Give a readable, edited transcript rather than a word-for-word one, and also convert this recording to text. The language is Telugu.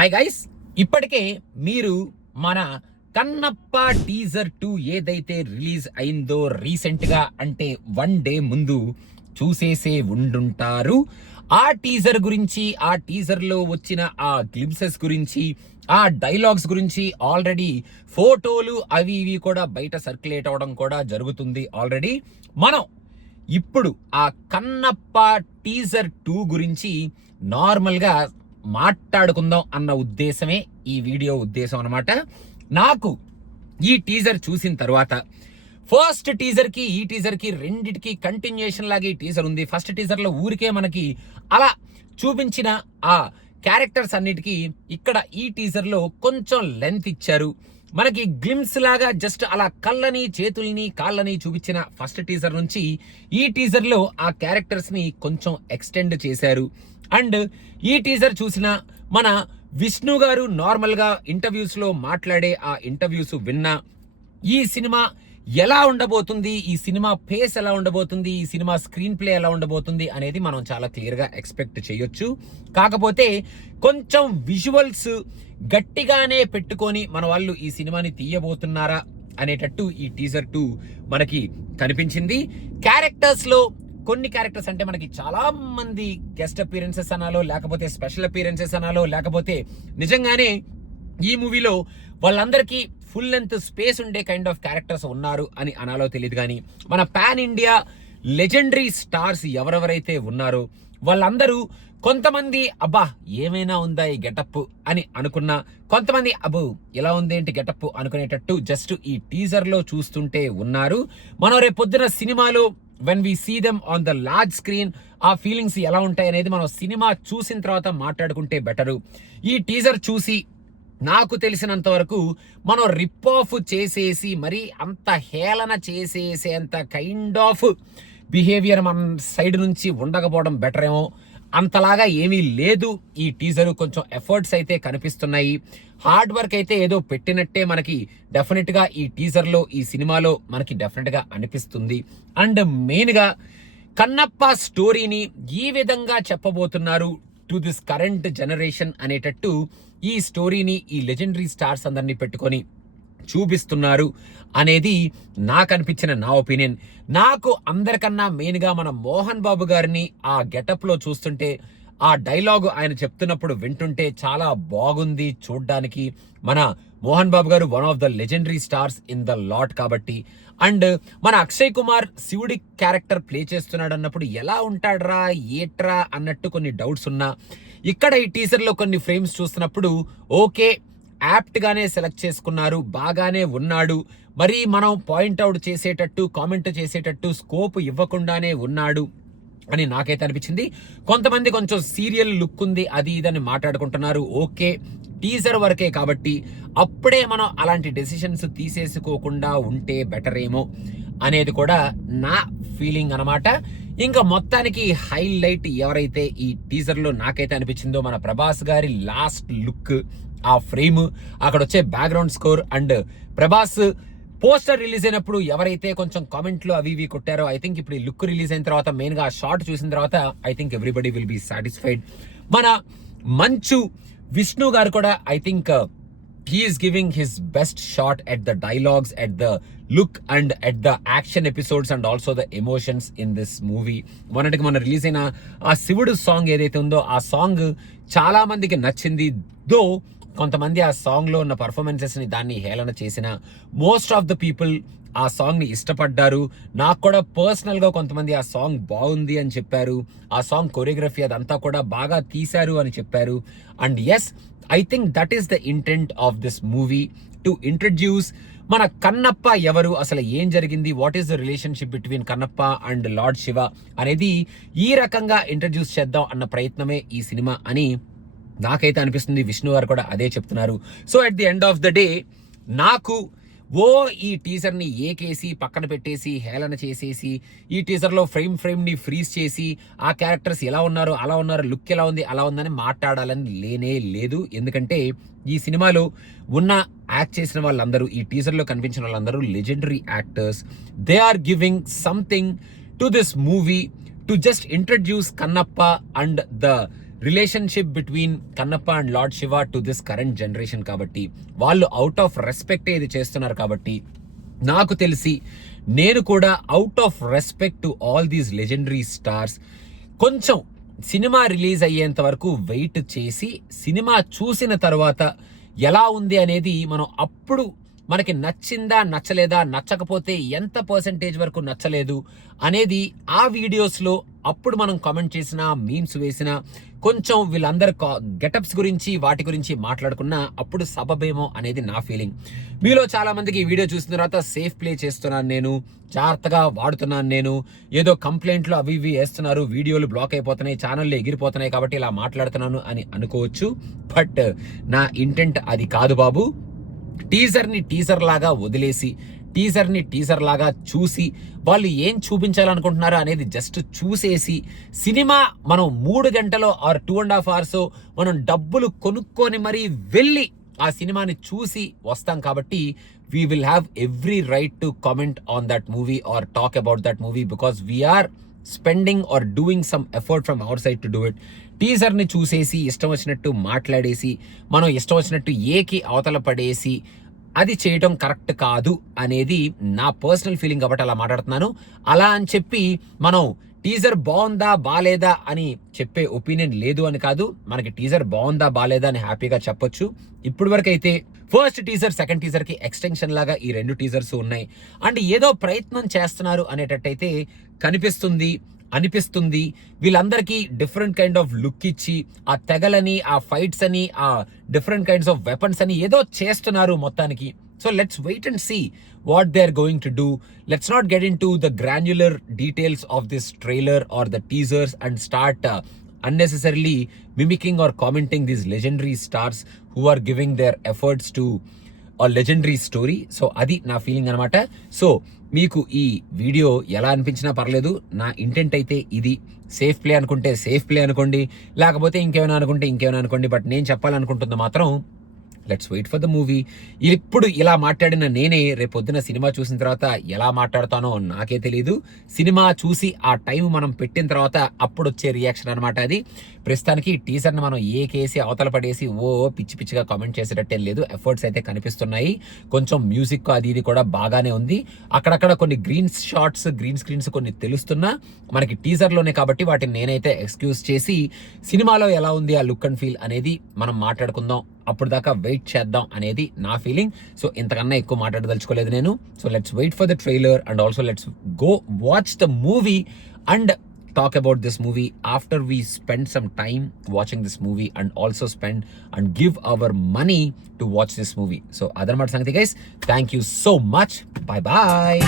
హాయ్ గైస్, ఇప్పటికే మీరు మన కన్నప్ప టీజర్ 2 ఏదైతే రిలీజ్ అయిందో రీసెంట్గా అంటే 1 డే ముందు చూసేసే ఉండుంటారు. ఆ టీజర్ గురించి, ఆ టీజర్లో వచ్చిన ఆ గ్లింప్సెస్ గురించి, ఆ డైలాగ్స్ గురించి ఆల్రెడీ ఫోటోలు అవి ఇవి కూడా బయట సర్క్యులేట్ అవడం కూడా జరుగుతుంది. ఆల్రెడీ మనం ఇప్పుడు ఆ కన్నప్ప టీజర్ 2 గురించి నార్మల్గా మాట్లాడుకుందాం అన్న ఉద్దేశమే ఈ వీడియో ఉద్దేశం అనమాట. నాకు ఈ టీజర్ చూసిన తర్వాత ఫస్ట్ టీజర్కి ఈ టీజర్కి రెండిటికి కంటిన్యూషన్ లాగా ఈ టీజర్ ఉంది. ఫస్ట్ టీజర్లో ఊరికే మనకి అలా చూపించిన ఆ క్యారెక్టర్స్ అన్నిటికీ ఇక్కడ ఈ టీజర్లో కొంచెం లెంత్ ఇచ్చారు. మనకి గ్లిమ్స్ లాగా జస్ట్ అలా కళ్ళని, చేతుల్ని, కాళ్ళని చూపించిన ఫస్ట్ టీజర్ నుంచి ఈ టీజర్లో ఆ క్యారెక్టర్స్ని కొంచెం ఎక్స్టెండ్ చేశారు. అండ్ ఈ టీజర్ చూసిన మన విష్ణు గారు నార్మల్గా ఇంటర్వ్యూస్లో మాట్లాడే ఆ ఇంటర్వ్యూస్ విన్నా ఈ సినిమా ఎలా ఉండబోతుంది, ఈ సినిమా పేస్ ఎలా ఉండబోతుంది, ఈ సినిమా స్క్రీన్ ప్లే ఎలా ఉండబోతుంది అనేది మనం చాలా క్లియర్గా ఎక్స్పెక్ట్ చేయొచ్చు. కాకపోతే కొంచెం విజువల్స్ గట్టిగానే పెట్టుకొని మన వాళ్ళు ఈ సినిమాని తీయబోతున్నారా అనేటట్టు ఈ టీజర్ 2 మనకి కనిపించింది. క్యారెక్టర్స్లో కొన్ని క్యారెక్టర్స్ అంటే మనకి చాలా మంది గెస్ట్ అపీరెన్సెస్ అనాలో, లేకపోతే స్పెషల్ అపీరెన్సెస్ అనాలో, లేకపోతే నిజంగానే ఈ మూవీలో వాళ్ళందరికీ ఫుల్ లెంత్ స్పేస్ ఉండే కైండ్ ఆఫ్ క్యారెక్టర్స్ ఉన్నారు అని అనాలో తెలియదు. కానీ మన పాన్ ఇండియా లెజెండరీ స్టార్స్ ఎవరెవరైతే ఉన్నారో వాళ్ళందరూ కొంతమంది అబ్బా ఏమైనా ఉందా ఈ గెటప్ అని అనుకున్నా, కొంతమంది అబ్బో ఎలా ఉంది ఏంటి గెటప్ అనుకునేటట్టు జస్ట్ ఈ టీజర్లో చూస్తుంటే ఉన్నారు. మనం రేపొద్దున సినిమాలో when we see them on the large screen ఆ ఫీలింగ్స్ ఎలా ఉంటాయి అనేది మనం సినిమా చూసిన తర్వాత మాట్లాడుకుంటే బెటరు. ఈ టీజర్ చూసి నాకు తెలిసినంత వరకు మనం రిప్ ఆఫ్ చేసేసి మరీ అంత హేళన చేసేసేంత కైండ్ ఆఫ్ బిహేవియర్ మన సైడ్ నుంచి ఉండకపోవడం బెటర్ ఏమో. అంతలాగా ఏమీ లేదు. ఈ టీజర్ కొంచెం ఎఫర్ట్స్ అయితే కనిపిస్తున్నాయి. హార్డ్ వర్క్ అయితే ఏదో పెట్టినట్టే మనకి డెఫినెట్గా ఈ టీజర్లో, ఈ సినిమాలో మనకి డెఫినెట్గా అనిపిస్తుంది. అండ్ మెయిన్గా కన్నప్ప స్టోరీని ఈ విధంగా చెప్పబోతున్నారు టు దిస్ కరెంట్ జనరేషన్ అనేటట్టు ఈ స్టోరీని ఈ లెజెండరీ స్టార్స్ అందరినీ పెట్టుకొని చూపిస్తున్నారు అనేది నాకు అనిపించిన నా ఒపీనియన్. నాకు అందరికన్నా మెయిన్గా మన మోహన్ బాబు గారిని ఆ గెటప్లో చూస్తుంటే, ఆ డైలాగ్ ఆయన చెప్తున్నప్పుడు వింటుంటే చాలా బాగుంది చూడ్డానికి. మన మోహన్ బాబు గారు one of the legendary stars in the lot కాబట్టి. అండ్ మన అక్షయ్ కుమార్ శివుడి క్యారెక్టర్ ప్లే చేస్తున్నాడు అన్నప్పుడు ఎలా ఉంటాడ్రా ఏట్రా అన్నట్టు కొన్ని డౌట్స్ ఉన్నా, ఇక్కడ ఈ టీజర్లో కొన్ని ఫ్రేమ్స్ చూస్తున్నప్పుడు ఓకే యాప్ట్ గానే సెలెక్ట్ చేసుకున్నారు, బాగానే ఉన్నాడు, మరి మనం పాయింట్అవుట్ చేసేటట్టు, కామెంట్ చేసేటట్టు స్కోప్ ఇవ్వకుండానే ఉన్నాడు అని నాకైతే అనిపించింది. కొంతమంది కొంచెం సీరియల్ లుక్ ఉంది అది ఇదని మాట్లాడుకుంటున్నారు. ఓకే టీజర్ వరకే కాబట్టి అప్పుడే మనం అలాంటి డెసిషన్స్ తీసేసుకోకుండా ఉంటే బెటర్ ఏమో అనేది కూడా నా ఫీలింగ్ అనమాట. ఇంకా మొత్తానికి హైలైట్ ఎవరైతే ఈ టీజర్లో నాకైతే అనిపించిందో మన ప్రభాస్ గారి లాస్ట్ లుక్, ఆ ఫ్రేమ్, అక్కడ వచ్చే background score and Prabhas poster release అయినప్పుడు ఎవరైతే కొంచెం కామెంట్లు అవి ఇవి కొట్టారో ఐ థింక్ ఇప్పుడు ఈ లుక్ రిలీజ్ అయిన తర్వాత మెయిన్గా ఆ షార్ట్ చూసిన తర్వాత I think everybody will be satisfied. మన మంచు విష్ణు గారు కూడా I think he is giving his best shot at the dialogues, at the look and at the action episodes and also the emotions in this movie. మొన్నటికి మన రిలీజ్ అయిన ఆ శివుడు సాంగ్ ఏదైతే ఉందో ఆ సాంగ్ చాలా మందికి నచ్చింది. దో కొంతమంది ఆ సాంగ్లో ఉన్న పర్ఫార్మెన్సెస్ని దాన్ని హేళన చేసిన, మోస్ట్ ఆఫ్ ద పీపుల్ ఆ సాంగ్ని ఇష్టపడ్డారు. నాకు కూడా పర్సనల్గా కొంతమంది ఆ సాంగ్ బాగుంది అని చెప్పారు. ఆ సాంగ్ కొరియోగ్రఫీ అదంతా కూడా బాగా తీశారు అని చెప్పారు. And yes I think that is the intent of this movie, to introduce మన కన్నప్ప ఎవరు, అసలు ఏం జరిగింది, what is the relationship between Kannappa and Lord Shiva అనేది ఈ రకంగా ఇంట్రడ్యూస్ చేద్దాం అన్న ప్రయత్నమే ఈ సినిమా అని నాకైతే అనిపిస్తుంది. విష్ణు గారు కూడా అదే చెప్తున్నారు. So at the end of the day నాకు ఈ టీజర్ని ఏకేసి పక్కన పెట్టేసి హేళన చేసేసి ఈ టీజర్లో ఫ్రేమ్ని ఫ్రీజ్ చేసి ఆ క్యారెక్టర్స్ ఎలా ఉన్నారో అలా ఉన్నారు, లుక్ ఎలా ఉంది అలా ఉందని మాట్లాడాలని లేనే లేదు. ఎందుకంటే ఈ సినిమాలో ఉన్న యాక్ట్ చేసిన వాళ్ళందరూ, ఈ టీజర్లో కనిపించిన వాళ్ళందరూ legendary actors. They are giving something to this movie to just introduce Kannappa and the relationship between Kannappa and Lord Shiva to this current generation కాబట్టి, వాళ్ళు అవుట్ ఆఫ్ రెస్పెక్ట్ ఇది చేస్తున్నారు కాబట్టి, నాకు తెలిసి నేను కూడా out of respect to all these legendary stars కొంచెం సినిమా రిలీజ్ అయ్యేంత వరకు వెయిట్ చేసి సినిమా చూసిన తర్వాత ఎలా ఉంది అనేది మనం అప్పుడు మనకి నచ్చిందా నచ్చలేదా, నచ్చకపోతే ఎంత పర్సెంటేజ్ వరకు నచ్చలేదు అనేది ఆ వీడియోస్లో అప్పుడు మనం కామెంట్ చేసిన, మీమ్స్ వేసిన, కొంచెం వీళ్ళందరి గెటప్స్ గురించి వాటి గురించి మాట్లాడుకున్న అప్పుడు సబబేమో అనేది నా ఫీలింగ్. మీలో చాలా మందికి ఈ వీడియో చూసిన తర్వాత సేఫ్ ప్లే చేస్తున్నాను నేను, జాగ్రత్తగా వాడుతున్నాను నేను, ఏదో కంప్లైంట్లు అవి ఇవి వేస్తున్నారు, వీడియోలు బ్లాక్ అయిపోతున్నాయి, ఛానళ్ళు ఎగిరిపోతున్నాయి కాబట్టి ఇలా మాట్లాడుతున్నాను అని అనుకోవచ్చు. బట్ నా ఇంటెంట్ అది కాదు బాబు. టీజర్ని టీజర్ లాగా వదిలేసి, టీజర్ని టీజర్ లాగా చూసి, వాళ్ళు ఏం చూపించాలనుకుంటున్నారో అనేది జస్ట్ చూసేసి, సినిమా మనం 3 గంటలో ఆర్ 2.5 hours మనం డబ్బులు కొనుక్కొని మరీ వెళ్ళి ఆ సినిమాని చూసి వస్తాం కాబట్టి we will have every right to comment on that movie or talk about that movie because we are spending or doing some effort from our side to do it. టీజర్ని చూసేసి ఇష్టం వచ్చినట్టు మాట్లాడేసి, మనం ఇష్టం వచ్చినట్టు ఏకి అవతల పడేసి అది చేయటం కరెక్ట్ కాదు అనేది నా పర్సనల్ ఫీలింగ్ కాబట్టి అలా మాట్లాడుతున్నాను. అలా అని చెప్పి మనం టీజర్ బాగుందా బాలేదా అని చెప్పే ఒపీనియన్ లేదు అని కాదు. మనకి టీజర్ బాగుందా బాలేదా అని హ్యాపీగా చెప్పొచ్చు. ఇప్పుడు వరకు అయితే ఫస్ట్ టీజర్, సెకండ్ టీజర్ కి ఎక్స్టెన్షన్ లాగా ఈ 2 టీజర్స్ ఉన్నాయి. అండ్ ఏదో ప్రయత్నం చేస్తున్నారు అనేటట్టయితే కనిపిస్తుంది, అనిపిస్తుంది. వీళ్ళందరికీ డిఫరెంట్ కైండ్ ఆఫ్ లుక్ ఇచ్చి, ఆ తెగలని, ఆ ఫైట్స్ అని, ఆ డిఫరెంట్ కైండ్స్ ఆఫ్ వెపన్స్ అని ఏదో చేస్తున్నారు మొత్తానికి. So let's wait and see what they're going to do. Let's not get into the granular details of this trailer or the teasers and start unnecessarily mimicking or commenting these legendary stars who are giving their efforts to a legendary story. So adi na feeling anamata. So మీకు ఈ వీడియో ఎలా అనిపించినా పర్లేదు, నా ఇంటెంట్ అయితే ఇది. సేఫ్ ప్లే అనుకుంటే సేఫ్ ప్లే అనుకోండి, లేకపోతే ఇంకేమైనా అనుకుంటే ఇంకేమైనా అనుకోండి. బట్ నేను చెప్పాలనుకుంటుంది మాత్రం let's wait for the movie. ఇప్పుడు ఇలా మాట్లాడిన నేనే రేపొద్దున సినిమా చూసిన తర్వాత ఎలా మాట్లాడతానో నాకే తెలియదు. సినిమా చూసి ఆ టైం మనం పెట్టిన తర్వాత అప్పుడు వచ్చే రియాక్షన్ అనమాట అది. ప్రస్తుతానికి టీజర్ని మనం ఏకేసి అవతల పడేసి పిచ్చి పిచ్చిగా కామెంట్ చేసేటట్టేం లేదు. ఎఫర్ట్స్ అయితే కనిపిస్తున్నాయి. కొంచెం మ్యూజిక్ అది ఇది కూడా బాగానే ఉంది. అక్కడక్కడ కొన్ని గ్రీన్ షాట్స్, గ్రీన్ స్క్రీన్స్ కొన్ని తెలుస్తున్నా మనకి టీజర్లోనే కాబట్టి వాటిని నేనైతే ఎక్స్క్యూజ్ చేసి సినిమాలో ఎలా ఉంది ఆ లుక్ అండ్ ఫీల్ అనేది మనం మాట్లాడుకుందాం. అప్పుడు దాకా వెయిట్ చేద్దాం అనేది నా ఫీలింగ్. సో ఇంతకన్నా ఎక్కువ మాట్లాడదలుచుకోలేదు నేను. So let's wait for the trailer and also let's go watch the movie and talk about this movie after we spend some time watching this movie and also spend and give our money to watch this movie. So adarmata sangati guys, thank you so much. Bye bye.